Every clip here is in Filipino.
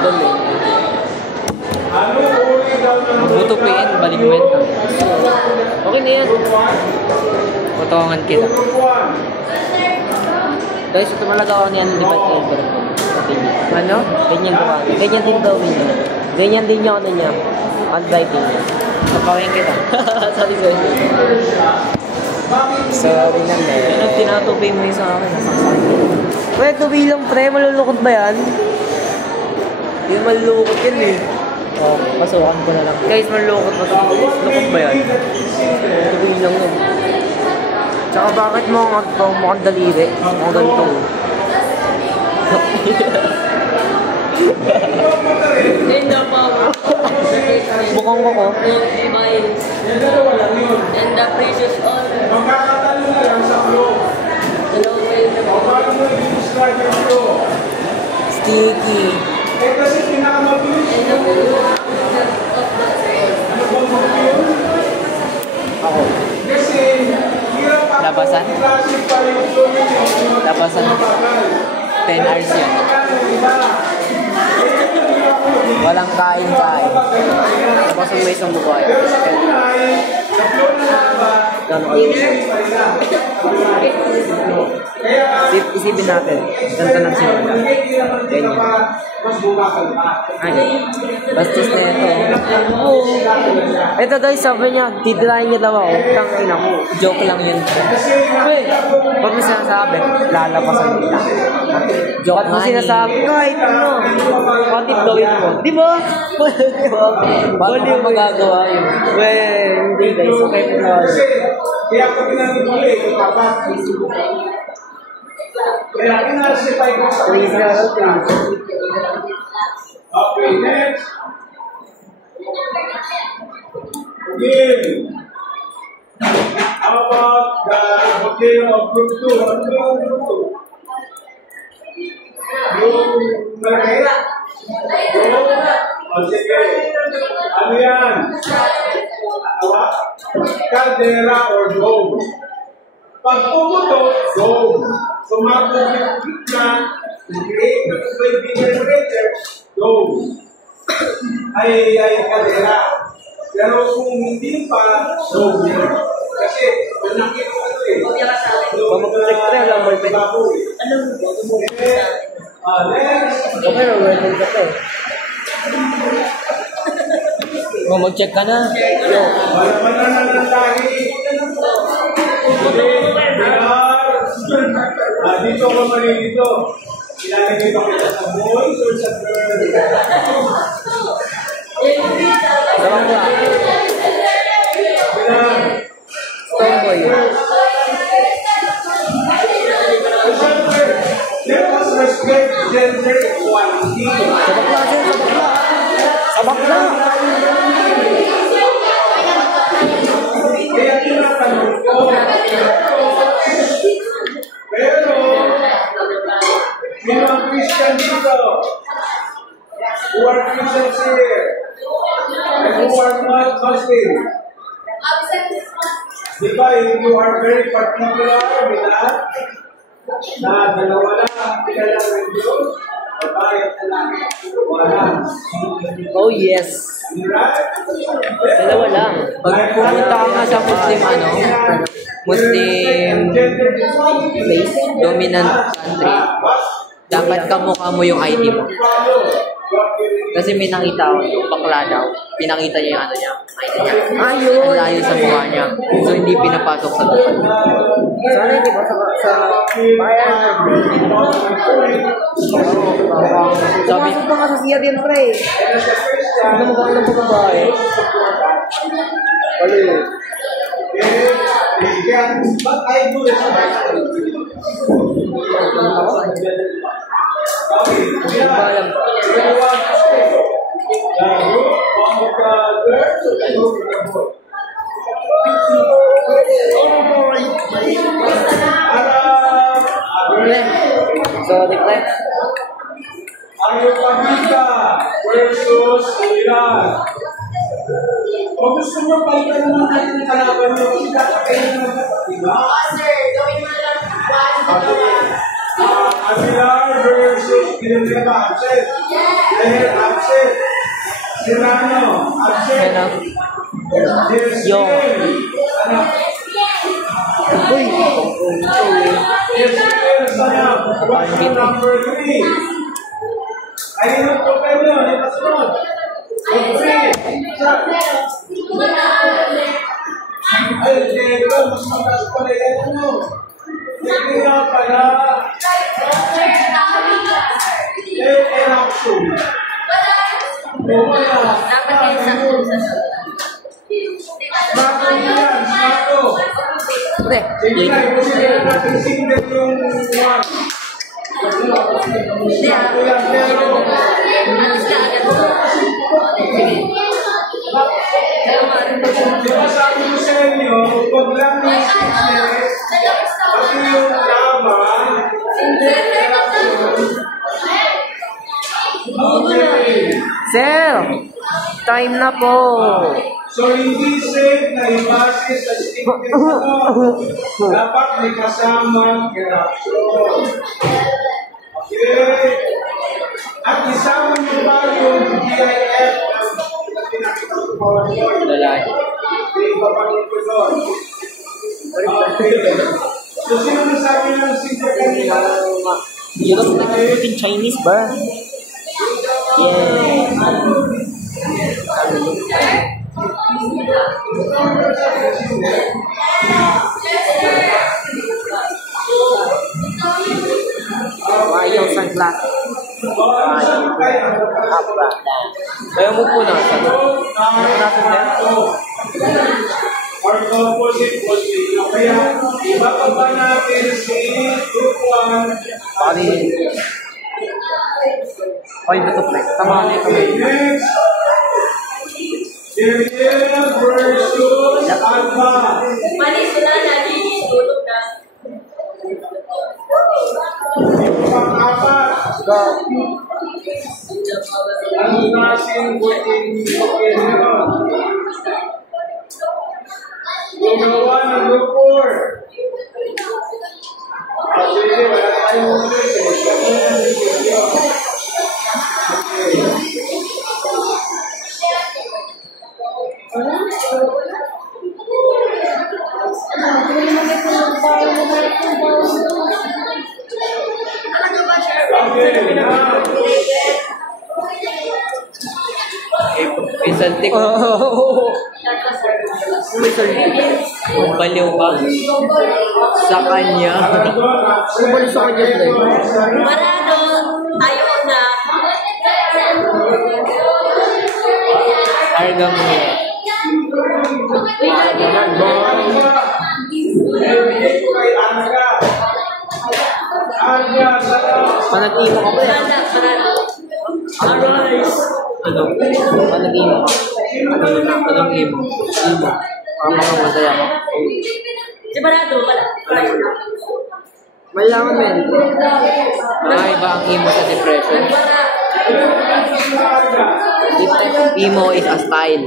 idol eh. Butupiin, baligwin. Okay na yan. Potongan kita. Guys, ito malaga ako niyan, di ba ito? Ano? Ganyan ko. Ganyan din daw niya. Ganyan din niya ano niya. Handwriting niya. Napawin kita. Sorry. Sorry lang eh. Ano, tinatupi mo yung sa akin. Pre, tubi lang pre. Malulukot ba yan? Yung malulukot yan eh. Oh, pasukan ko na lang. Guys, malulukot ba ito? Lukot ba yan? Tubi lang yun. Tsaka bakit mo mukhang daliri? Mukhang ganito. Mukhang ko. And the precious honor. Magkakatalo na lang sa flow. Paano mo i-describe yung flow? Sticky. Eh kasi pinakamabilis yung ano bang mabilis? Ako. Kasi hirap ako Labasan? i-classify yung flow ninyo. Labasan. 10 hours yan. Walang kain-kain. Tapos ang may isang bubuhay. Pero sa tunay, sa flow na laban, Isipin natin. Ganito lang simula. Ganyan. Ay, bastos na ito. Ito guys, sabi niya, titirahin niya daw ako. Tangina ko. Joke lang yun. Uy, ba't mo sinasabi? Lalapasan kita. Joke ba't mo sinasabi? Kahit ano. Pati gawin mo. Di ba? Ba't mo magagawa yun? Well, hindi guys. Okay po na. Kaya ako pinanibuli, kapag kaya pinasipay ko sa okay, next. Again. How about the volcano of group 2? Ano yung group 2? Yung Marikina? O sige. Ano yan? Caldera or dome. Pag pumutok, dome. Sumabog yung gitna, create na tubig generator, dome. Ay caldera. Pero kung hindi pa, dome. Kasi, malaki ko ito eh. Mamag-protect lang, boyfriend. Anong bago mo? Next. Okay, well-being ka to. Mag-check ka na. Yo. Wala na lagi. Dito ako mali dito. Ilalagay pa kita sa boys or sa girls? Sarang ba? Tomboy. Let us respect gender equality. Sabak na. Sabak na. Kaya tinatanong ko. Pero, may mga Christian dito. Who are Christians here? And who are not Muslim? Di ba, you are very particular with that? Na dalawa lang, kailangan ng Diyos, babae at lalaki, wala. Oh yes. Right? Dalawa lang. Pag pumunta ka nga sa Muslim Muslim place, dominant country, dapat kamukha mo yung ID mo. Kasi may nakita ako, bakla daw, pinakita niya yung ano niya, ID niya. Ayun! Ang layo sa mukha niya. So hindi pinapasok sa lupa. Sana hindi ba sa bayan? Sabi ko pa nga sa siya din, pre. Ano mo ba ng pagbabae? Wala yun. But I do respect. Hindi ba alam? Sorry, pre. Ang Pagita versus Iran. Kung gusto nyo palitan naman natin ang kalaban nyo, hindi ka kayo naman, diba? Sir, gawin mo lang. Aguilar versus Villanueva, absent. Leher, absent. Serrano, absent. Ano? Yo. Uy! Number 3. Ayun po kayo, ikasunod. Ay, Diego, mas mataas pala yan mo. Hindi nga pala. Eraction. Smato yan, smato. Pre, Sige na, ipusin natin single yung one. Smato yan, pero... Di ba sabi ko sa inyo, huwag lang yung sickness, pati yung laban, okay. Sir! Time na po! So, hindi safe na ibase sa sickness dapat may kasamang eruption. Okay? At isama nyo pa yung DIF na pinakita ko po. Lalaki. Ipapalit ko doon. Okay. So, sino nasabi ng sickness kanina? You look like freaking Chinese ba? Yeah. Ayaw sunglass. Apa? Ayaw mo po natin. Natin din. Or composite positive. Kaya, ibababa natin si group 1. Bali. Oy, betul play. Tama na ito. Next. Daniel versus Alba. Manis na nagiging tulog na. Pang-apat. Ang klaseng buting Pokemon. Gumawa ng group 4. Sige, wala tayong ulit. May saltik. May saltik. Baliw ka. Sa kanya. Baliw sa kanya, Fred. Marano, ayaw na. Arga mo. Panag-imo ka ba yan? Ano? Panag-imo ka? Anong imo? Imo. Mga masaya mo? Si Marano, wala. Malaman mo yan. Ay, ba ang imo sa depression? Emo is a style.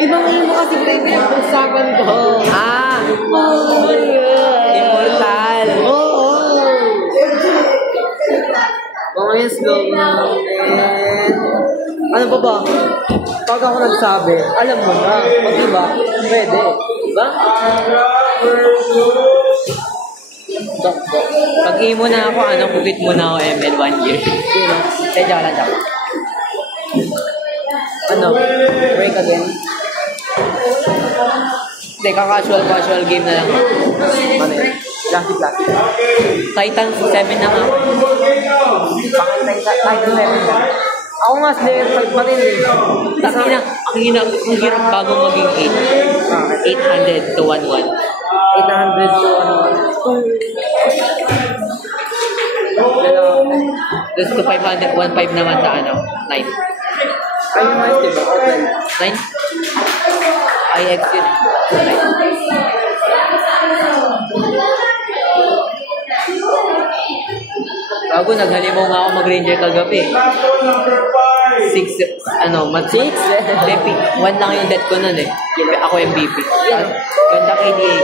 Ibang emo kasi pinag-usapan ko. Ah! Immortal. Oo! Mga slow natin. Ano ba ba? Pag ako nagsabi, alam mo na. Pag iba, pwede. Diba? Pag emo na ako, kupit mo na ako ML 1 year. Tedya ka lang daw. Ano? Break again? Hindi, ka-casual game na lang. Ano yun? Classic. Titan 7 na nga. Titan 7 na. Ako nga, Slayer 5 pa rin eh. Ang hirap bago maging 8. 800 to 1-1. 800 to 1-1. Tapos to 500, 1.5 naman sa 9. Ay, yung mas, diba? 9? I exit 9. Bago, naghalimaw nga ako mag-ranger kagabi. 6, mat 6? Hindi, 1 lang yung death ko nun eh. Ako MVP. Ganda KDA.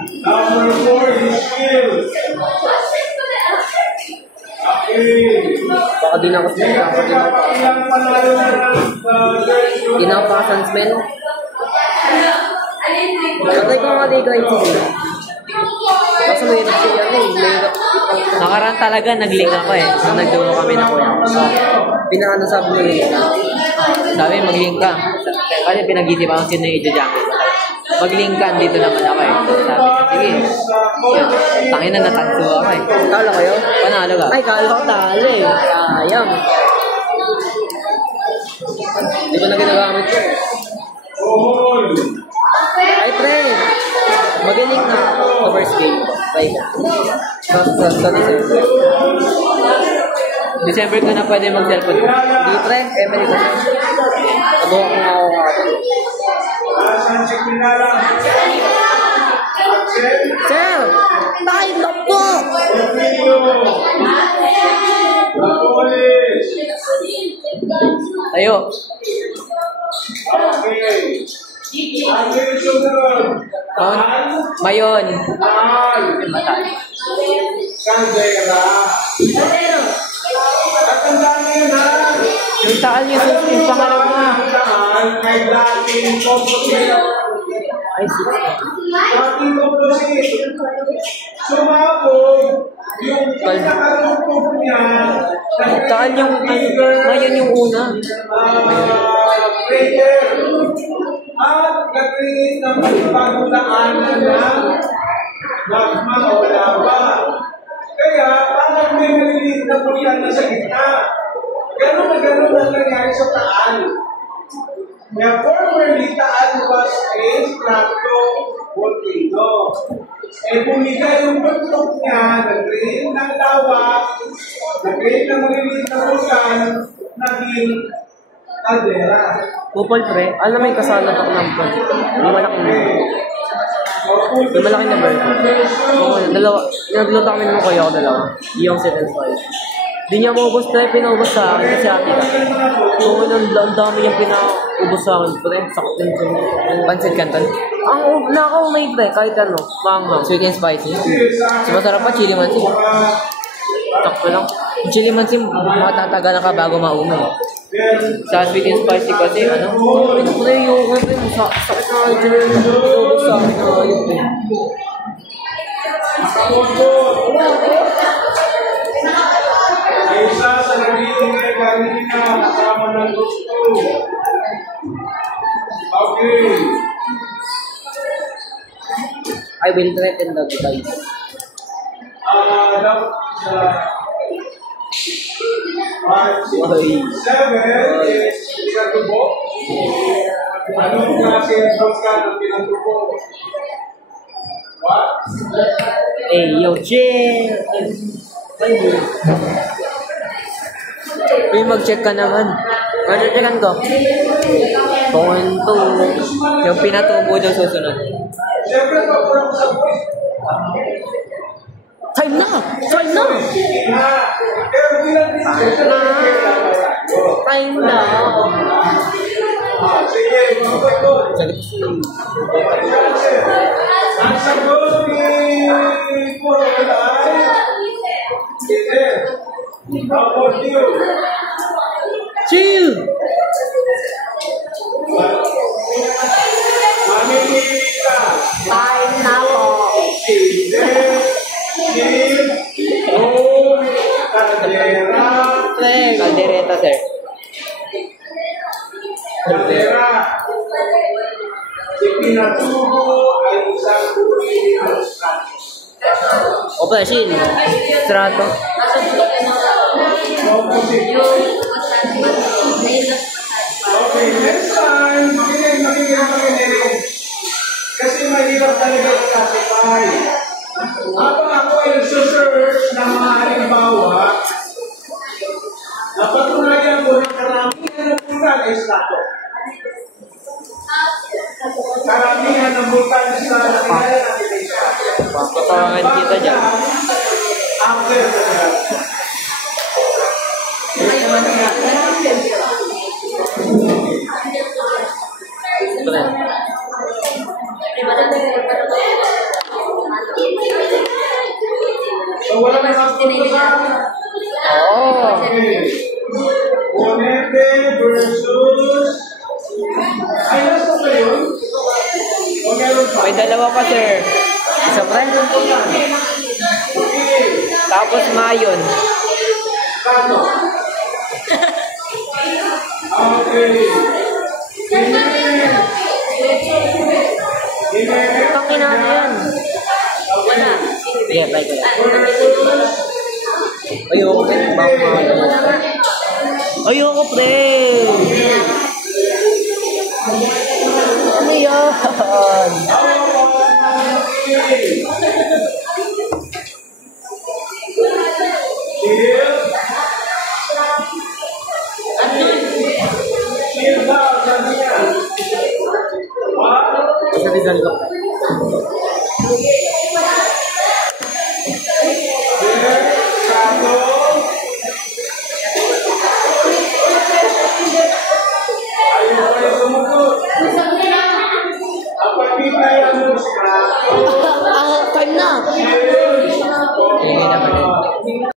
Number 4 is shield. Okay. Baka di na ako Ilang panalo na Di na ako paka-sunsmell. Patay ko nga dito yung sila. Kaso mahirap siya yan eh. Mahirap. Nakaraan talaga, nag-link ako eh. Nung nagdulo kami na kuya. So, pinakano sabi mo rin. Sabi, mag-link ka. Kasi pinag-isip ako sino yung i-jungle. Mag-link ka, dito naman ako eh. Sabi niya, sige. Yun. Tangin na natanso ako eh. Talo kayo? Panalo ka? Ay, kala ko talo eh. Sayang. Di ba na ginagamit ko eh. Ay, pre. Magaling na sa first game. Right. Sa December. December ko na pwede mag-cellphone. Di, pre. Emily ko. Nabuha ko nga ako kapag. Sir! Tayo na po! Tayo. Mayon. Matay. Yung taal niya sa yung pangalawa. Ay, taal yung mayon yung una. At nag-create ng pagdaanan ng magma o lava. Kaya, parang may maliliit na buyan na sa gitna. Ganun na ganun ang nangyari sa Taal. Kaya formerly, Taal was a stratovolcano. Bumigay yung buntok niya, nag-create ng lava, nag-create ng maliliit na buyan, naging kaldera. Kupol, pre. Alam mo yung kasama ko ng kupol. Yung malaki na. Yung malaki na bird. Oo, dalawa. Nagluto kami naman kayo ako dalawa. Yung 7-5. Di niya maubos, pre. Pinaubos sa akin kasi ate ka. Oo, ang dami niyang pinaubos sa akin, pre. Sakit din sa Pancit Canton. Ang nakaumay, pre. Kahit ano. Manghang. Sweet and spicy. So, masarap pa, chili mansi. Sakto lang. Chili mansi, matataga na ka bago maumay. Sa sweet and spicy kasi, ano? Ito pre, yung sakit na dyan yung sa akin na yun eh. Isa sa naging kanina kasama ng gusto. Okay. I will threaten the guys. Seven is pinatubo. Anong klase ng bangka ng pinatubo? What? Eh, yo, chill! Uy, mag-check ka naman. Mag-checkan ko. Punto. Yung pinatubo daw susunod. Siyempre, pagpura ko sa voice. Time na! Time na! Pero bilang Time na! sige, mga ko. Ang sagot ni Puro ay Peter. How about you? Chill! Mamimili ka. Time na po! Peter, Chill, Rome, Caldera. Caldereta, sir. Caldera. Si Pinatubo ay isang uri ng strato. Opa, Shin. Strato. Okay, next time, makinig. Kasi mahirap talaga i-classify. Habang ako ay nagsusearch ng mga halimbawa, napatunayan ko na karamihan ng bulkan ay strato. Karamihan ng bulkan sa nakilala natin ay strato. Papatangan kita dyan. After that, Ito na. versus... Ay, nasa ba yun? O meron pa? May dalawa pa, sir. Isa pa. Okay. Tapos mayon. Kaso. Okay. Takin natin yan. Wala. Sige, bye ko. Ayoko, pre. Baka mayon. Ayoko, pre. Ano yan? Sa Rizal ka. Ah, time na.